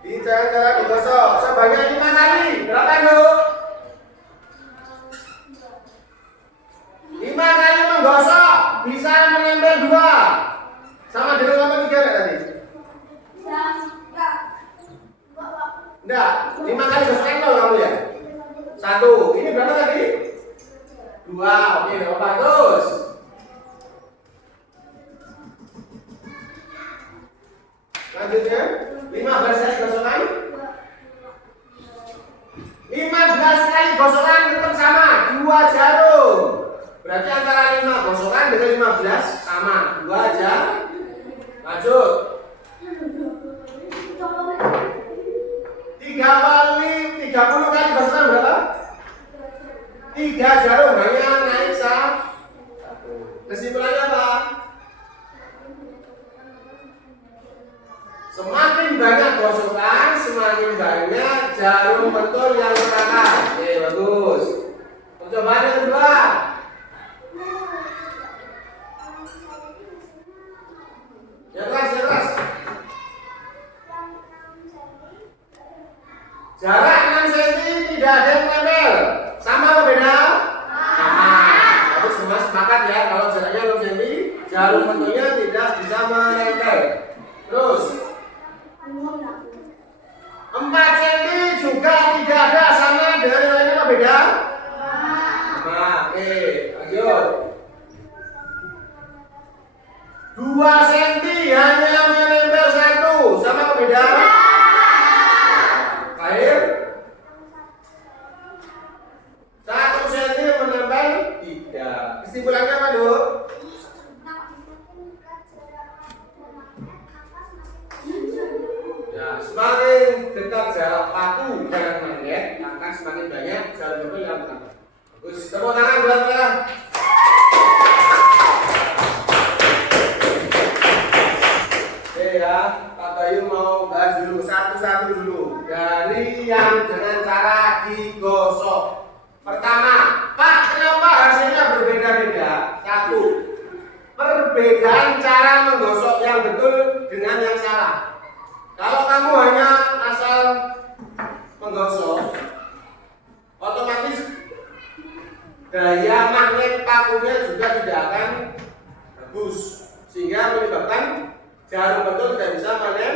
Di cara digosok sebanyak 5 kali. Berapa itu? 5 kali menggosok bisa menempel 2. Sama dengan apa 3 enggak tadi? Enggak, 5 kali gosokan 0 kamu ya? 1. Ini berapa tadi? 2. Oke, berapa terus? Lanjutnya 15 kali gosokan. 15 kali gosokan tetap sama 2 jarum. Berarti antara 5 gosokan dengan 15 sama. 2 aja. Lanjut. 30 kali gosokan berapa? 3 jarum hanya naik 1. Kesimpulannya apa? Semakin banyak gosokan, semakin banyak jarum pentul yang terbakar. Oke, bagus. Percobaan yang kedua. Yang keras. Jarak 6 cm tidak ada yang menempel. Sama apa beda? Sama. Tapi semua sepakat ya, kalau jaraknya 6 cm, jarum pentulnya tidak bisa menempel. Terus 4 cm juga tidak ada, sama dengan yang lainnya apa beda? Sama. Oke, lanjut. 2 cm hanya menempel 1, sama apa beda? Air 1 cm menempel 3. Kesimpulannya apa, Dok? Ya, semakin dekat jarak paku dengan magnet, akan semakin banyak jarum pentul yang terbakar. Bagus, tepuk tangan buat mereka. Oke ya, Pak Bayu mau bahas dulu satu-satu dulu. Dari yang dengan cara digosok. Pertama, Pak, kenapa hasilnya berbeda-beda? 1. Perbedaan cara menggosok yang betul dengan yang salah. Kalau kamu hanya asal menggosok, otomatis daya magnet pakunya juga tidak akan bagus, sehingga menyebabkan jarum pentul tidak bisa menempel.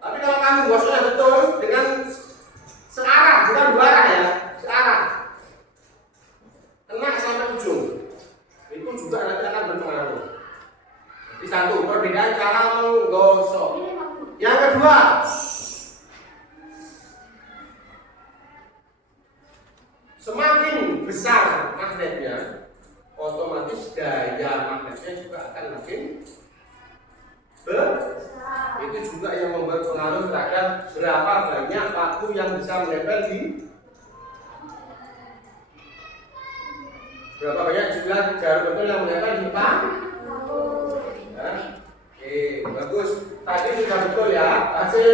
Tapi kalau kamu gosoknya betul dengan searah, bukan 2 arah ya, searah, kena sampai ujung, itu juga nanti akan berpengaruh. Jadi 1, perbedaan cara menggosok. Yang kedua, semakin besar magnetnya, otomatis daya magnetnya juga akan makin besar. Itu juga yang membuat pengaruh terhadap berapa banyak paku yang bisa menempel di, berapa banyak jumlah jarum pentul yang menempel di paku. Oke, bagus. Tadi sudah betul ya. Hasil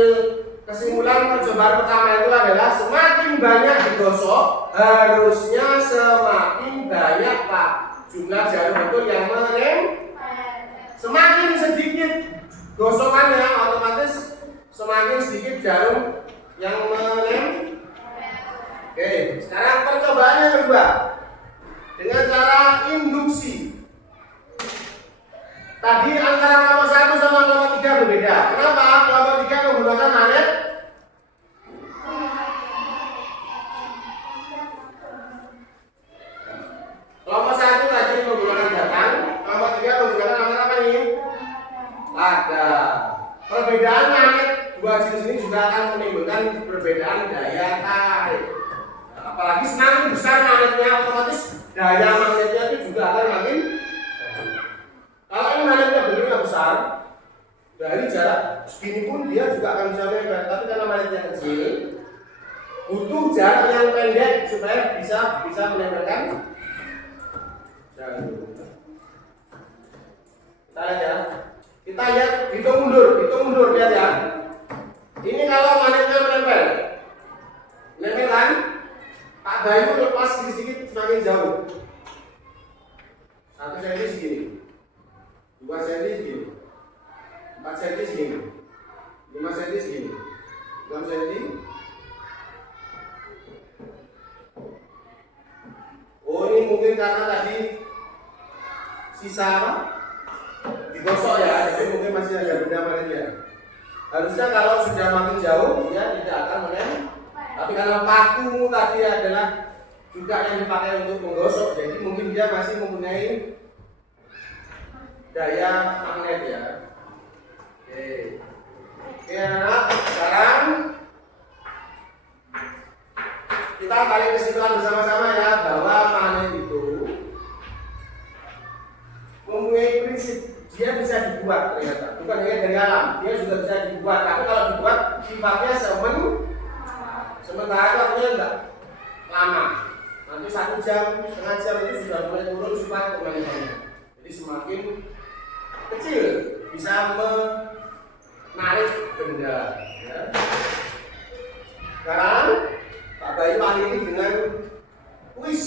kesimpulan percobaan pertama itu adalah semakin banyak digosok, harusnya semakin banyak Pak jumlah jarum pentul yang menempel. Semakin sedikit gosokannya, otomatis semakin sedikit jarum yang menempel. Oke, sekarang percobaan yang kedua dengan cara induksi. Tadi antara kelompok 1 sama kelompok 3 berbeda. Kenapa? Kelompok 3 menggunakan magnet kelompok 1 tadi menggunakan batang, kelompok 3 menggunakan magnet apa nih? Ada. Perbedaan magnet dua jenis ini juga akan menimbulkan perbedaan daya tarik. Apalagi semakin besar magnetnya, otomatis daya magnetnya itu juga akan makin. Kalau ini magnetnya bentuknya besar, dari jarak segini pun dia juga akan bisa menempel. Tapi karena magnetnya kecil, butuh jarak yang pendek supaya bisa menempelkan jarum. Kita lihat ya. Kita lihat, hitung mundur, lihat ya. Ini kalau magnetnya menempel kan? Pak Bayu lepas sedikit semakin jauh. 1 cm segini. 2 cm segini, 4 cm segini, 5 cm segini, 6 cm. Oh, ini mungkin karena tadi sisa apa? Digosok ya, jadi mungkin masih ada benda magnetnya. Harusnya kalau sudah makin jauh dia tidak akan menempel. Tapi karena pakumu tadi adalah juga yang dipakai untuk menggosok, jadi mungkin dia masih mempunyai daya magnet ya. Oke anak, sekarang kita tarik kesimpulan bersama-sama ya bahwa magnet itu prinsip dia bisa dibuat ternyata, bukan hanya dari alam, dia juga bisa dibuat. Tapi kalau dibuat sifatnya sementara itu artinya enggak lama. Nanti 1 jam, setengah jam itu sudah mulai turun sifat kemanisannya. Jadi semakin kecil bisa menarik benda. Ya. Sekarang Pak Bayu akhiri dengan kuis.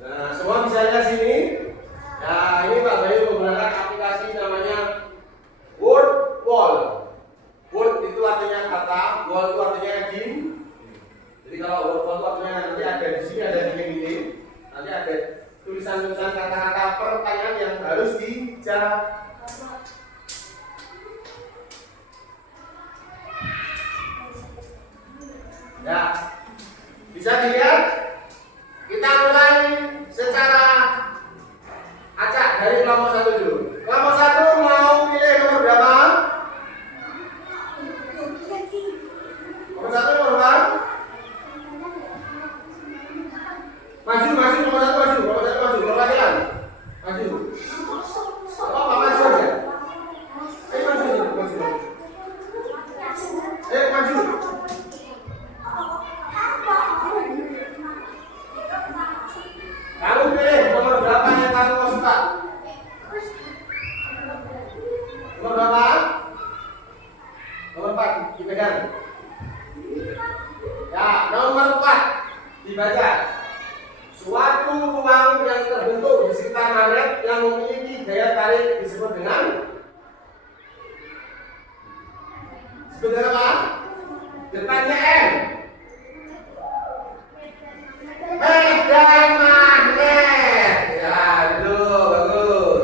Nah, semua bisa lihat sini. Nah, ini Pak Bayu menggunakan aplikasi namanya Word Wall. Word itu artinya kata, wall itu artinya dinding. Jadi kalau Word Wall itu artinya nanti ada di sini ada dinding-dinding. Nanti ada tulisan-tulisan kata-kata pertanyaan yang harus dijawab. Ya, bisa dilihat. Kita mulai secara acak dari kelompok 1 dulu. Kelompok 1 mau pilih nomor berapa? Nomor 1 nomor berapa? Maju, nomor 1 maju, nomor 1 maju, perwakilan. Maju. Apa maju aja? Maju. Maju. Kamu pilih nomor berapa yang kamu mau suka? Nomor berapa? Nomor 4 dipegang. Ya, nomor 4 dibaca. Suatu ruang yang terbentuk di sekitar magnet yang memiliki daya tarik disebut dengan apa? Depannya M. Medan magnet. Ya, itu bagus.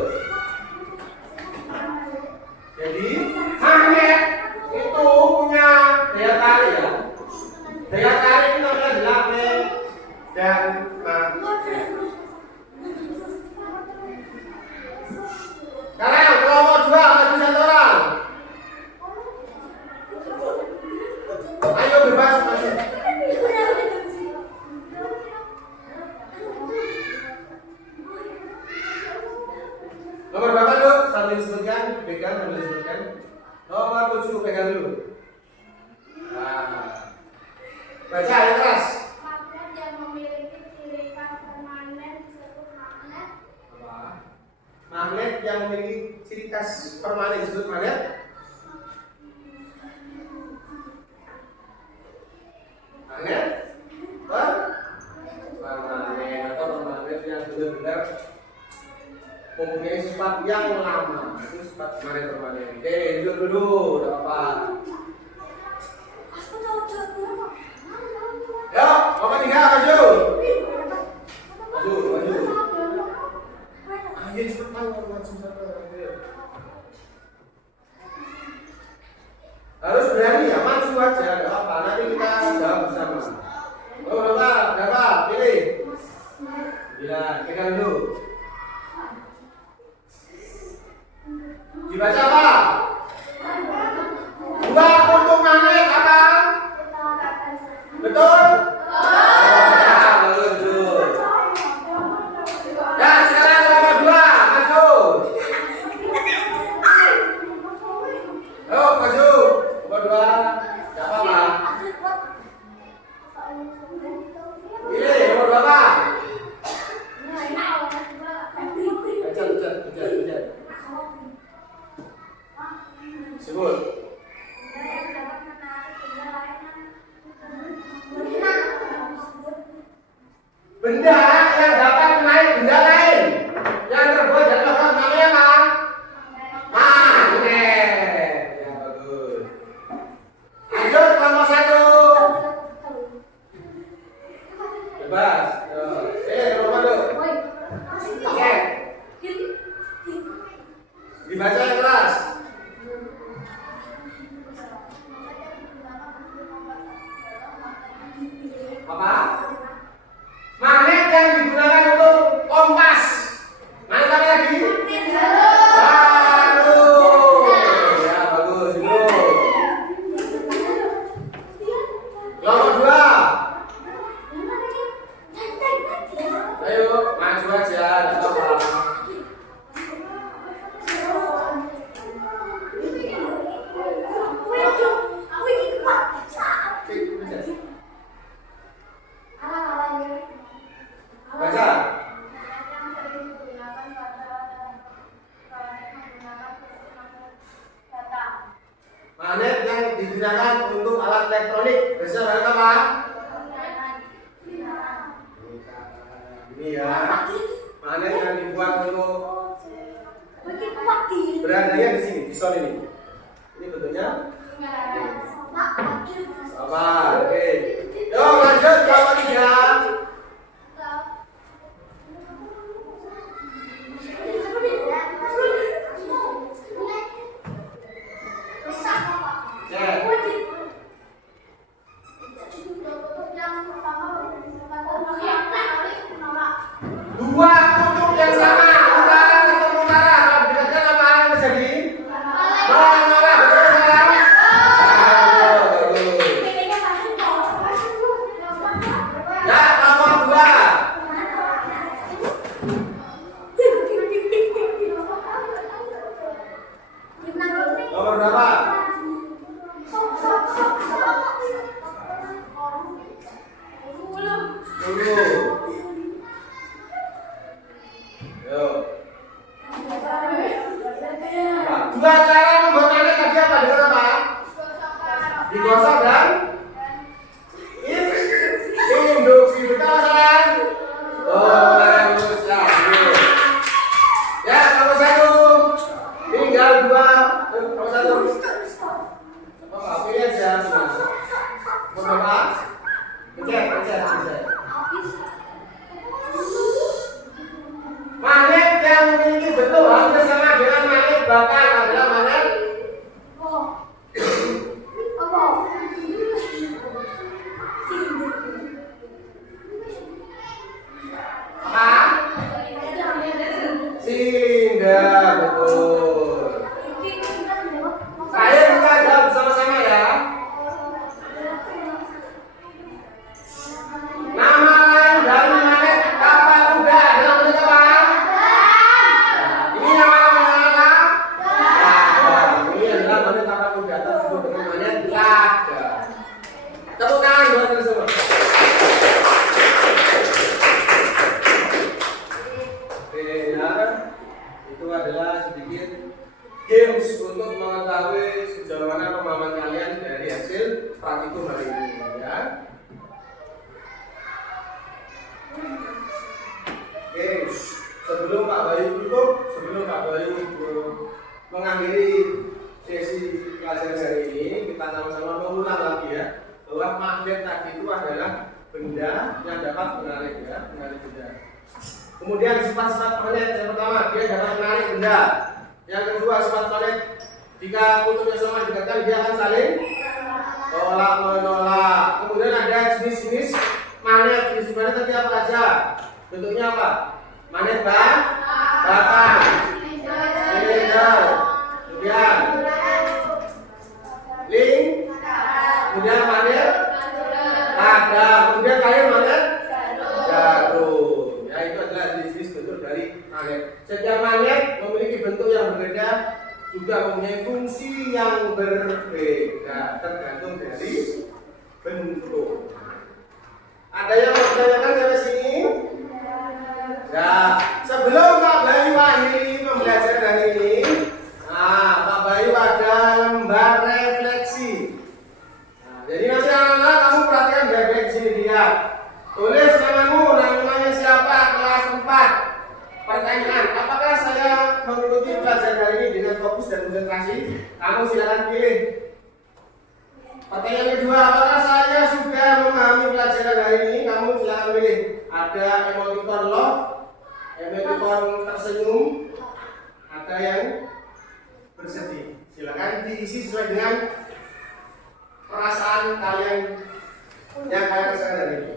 Jadi magnet itu punya daya tarik ya. Daya tarik itu namanya adalah medan magnet. Sekarang kelompok 2 maju 1 orang. Ayo bebas maju. Nomor berapa dulu? Sambil disebutkan, pegang sambil disebutkan. Nomor 7 pegang dulu. Nah, baca yang keras. Magnet yang memiliki ciri khas permanen disebut magnet. Apa? Magnet yang memiliki ciri khas permanen disebut magnet. Magnet? Permanen atau permanen yang benar-benar mempunyai sifat yang lama. Itu sifat permanen. Oke, duduk dulu, tidak apa-apa. Yuk, nomor 3 maju. Maju. Ayo cepat maju. Harus berani ya, maju aja, tidak apa. Nanti kita jawab bersama. Oh, berapa? Pilih. 9, pegang dulu. Dibaca apa? 2 untuk magnet apa? Betul? Ya, betul. Ya, sekarang nomor 2, maju. Yuk, maju. Nomor 2, tidak apa-apa. Pilih nomor berapa? Kejar. Sebut. Benda yang dapat menarik benda lain yang terbuat dari logam namanya apa? Magnet. Ya, bagus. Lanjut kelompok 1. Bebas. Nomor 2. Cek. Dibaca yang keras. Apa? Magnet yang digunakan untuk kompas. Mana tadi lagi? Baru. Ya, bagus. Itu. Nomor 2. Ayo, maju aja. Tidak apa-apa. elektronik. Biasanya barang apa? Ini ya. Magnet yang dibuat untuk Begitu mati. beradanya di sini, di sound ini. Ini bentuknya apa? Oke. Yuk lanjut nomor 3. Dua kutub yang sama, utara ketemu utara. Kalau dekatkan apa yang terjadi? Menolak, betul salah? Bagus. Ya, nomor 2. Nomor berapa? Dua cara membuat magnet tadi apa? Dengan apa? Digosok dan induksi. Betul salah? Oh, bagus. Ya, nomor 1. Tinggal 2. Nomor 1. Apa? Pilih aja. Nomor berapa? Pencet. Magnet yang memiliki bentuk hampir sama dengan magnet bakar adalah magnet apa? Silinder, betul. Ayo kita jawab bersama-sama ya. Nama lain dari magnet kapal kuda adalah magnet apa? Ini nama-namanya apa? Ini adalah magnet kapal kuda tersebut dengan magnet lada. Tepuk tangan buat kita semua. Oke, ya. Itu adalah sedikit games untuk mengetahui sejauh mana pemahaman kalian dari hasil praktikum hari ini ya. Oke, sebelum Pak Bayu mengakhiri sesi pelajaran hari ini, kita sama-sama mengulang lagi ya bahwa magnet tadi itu adalah benda yang dapat menarik benda. Kemudian sifat-sifat magnet yang pertama, dia dapat menarik benda. Yang kedua, sifat magnet jika kutubnya sama dekatkan dia akan saling tolak menolak. Kemudian ada jenis-jenis magnet. Jenis magnet tadi apa aja? Bentuknya apa? Magnet bakar, silinder, kemudian link, kemudian magnet lada, kemudian kayu magnet jarum. Ya, itu adalah jenis-jenis bentuk dari magnet. Setiap magnet memiliki bentuk yang berbeda, juga mempunyai fungsi yang berbeda tergantung dari bentuk. Ada yang mau ditanyakan sampai sini? Ya, sebelum Pak Bayu akhiri pembelajaran hari ini, Pak Bayu ada lembar refleksi. Jadi nanti anak-anak kamu perhatikan baik-baik di sini dia. Tulis namanya siapa, kelas 4. Pertanyaan, apakah saya mengikuti pelajaran hari ini dengan fokus dan konsentrasi? Kamu silakan pilih. Pertanyaan kedua, apakah saya sudah memahami pelajaran hari ini? Kamu silakan pilih. Ada emoticon love, emoticon tersenyum, ada yang bersedih. Silakan diisi sesuai dengan perasaan kalian yang kalian rasakan hari ini.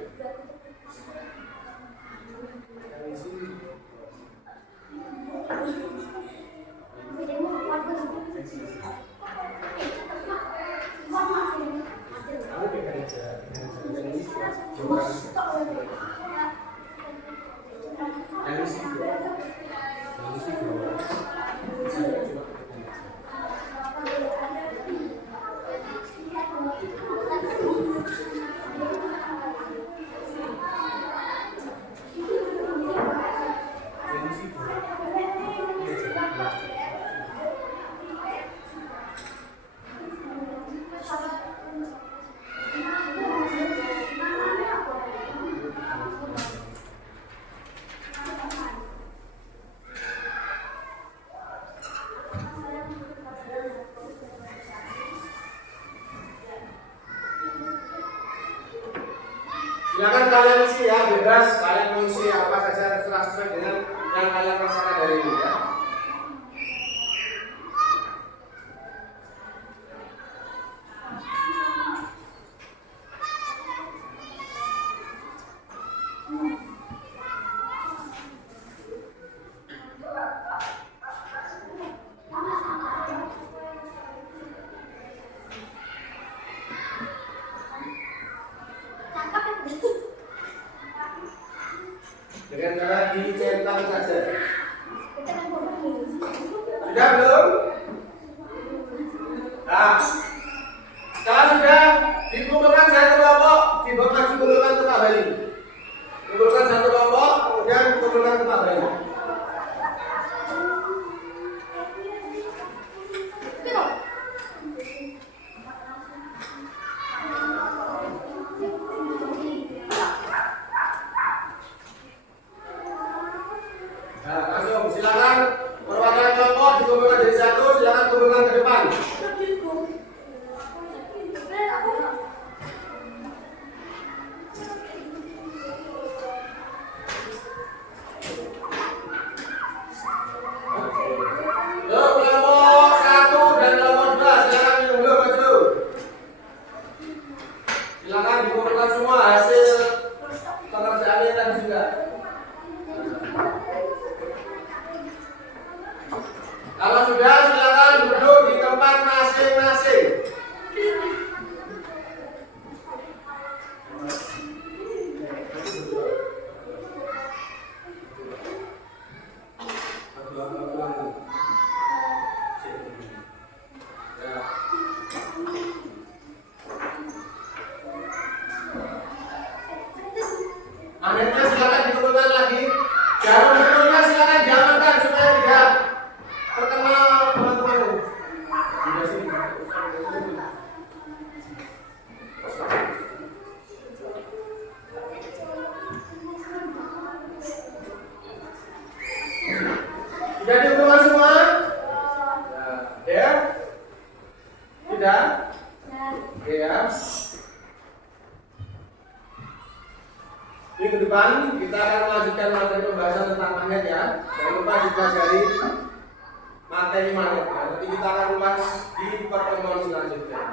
Silakan kalian isi ya, bebas kalian mau isi apa saja terserah sesuai dengan yang kalian rasakan dari ini ya. Dengan cara dicentang saja. Sudah belum? Nah, kalau sudah dikumpulkan satu kelompok, dibawa maju kumpulkan ke Pak Bali. Kumpulkan satu kelompok, kemudian kumpulkan ke Pak Bali. Nah, langsung silakan perwakilan kelompok dikumpulkan jadi satu, silakan kumpulkan ke depan. Yuk, kelompok 1 dan kelompok 2 silakan minum dulu maju. Silakan dikumpulkan semua hasil pekerjaannya tadi juga. Kalau sudah silakan duduk di tempat masing-masing. Akhirnya silakan dikumpulkan lagi. Jarum betulnya silakan diamankan supaya tidak terkena teman-teman. Tidak sini. Sudah dikumpulkan semua? Ya. Tidak? Ya. Di depan kita akan melanjutkan materi pembahasan tentang magnet ya. Jangan lupa dipelajari materi magnet. Nanti kita akan ulas di pertemuan selanjutnya.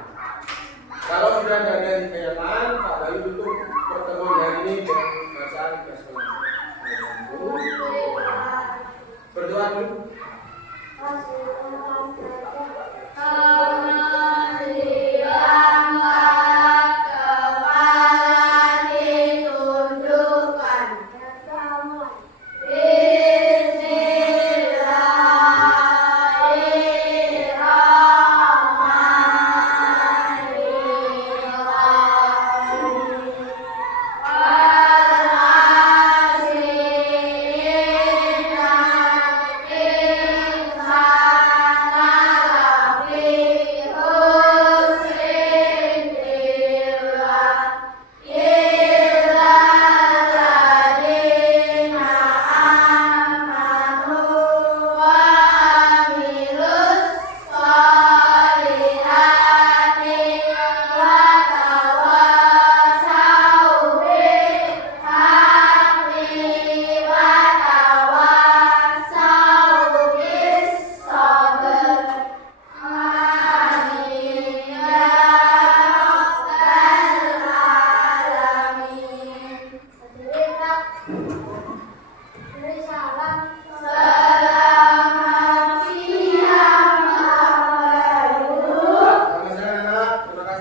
Kalau sudah ada yang kelihatan, Pak Bayu tutup pertemuan hari ini dengan bacaan basmalah. Berdoa dulu.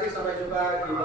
Sampai jumpa di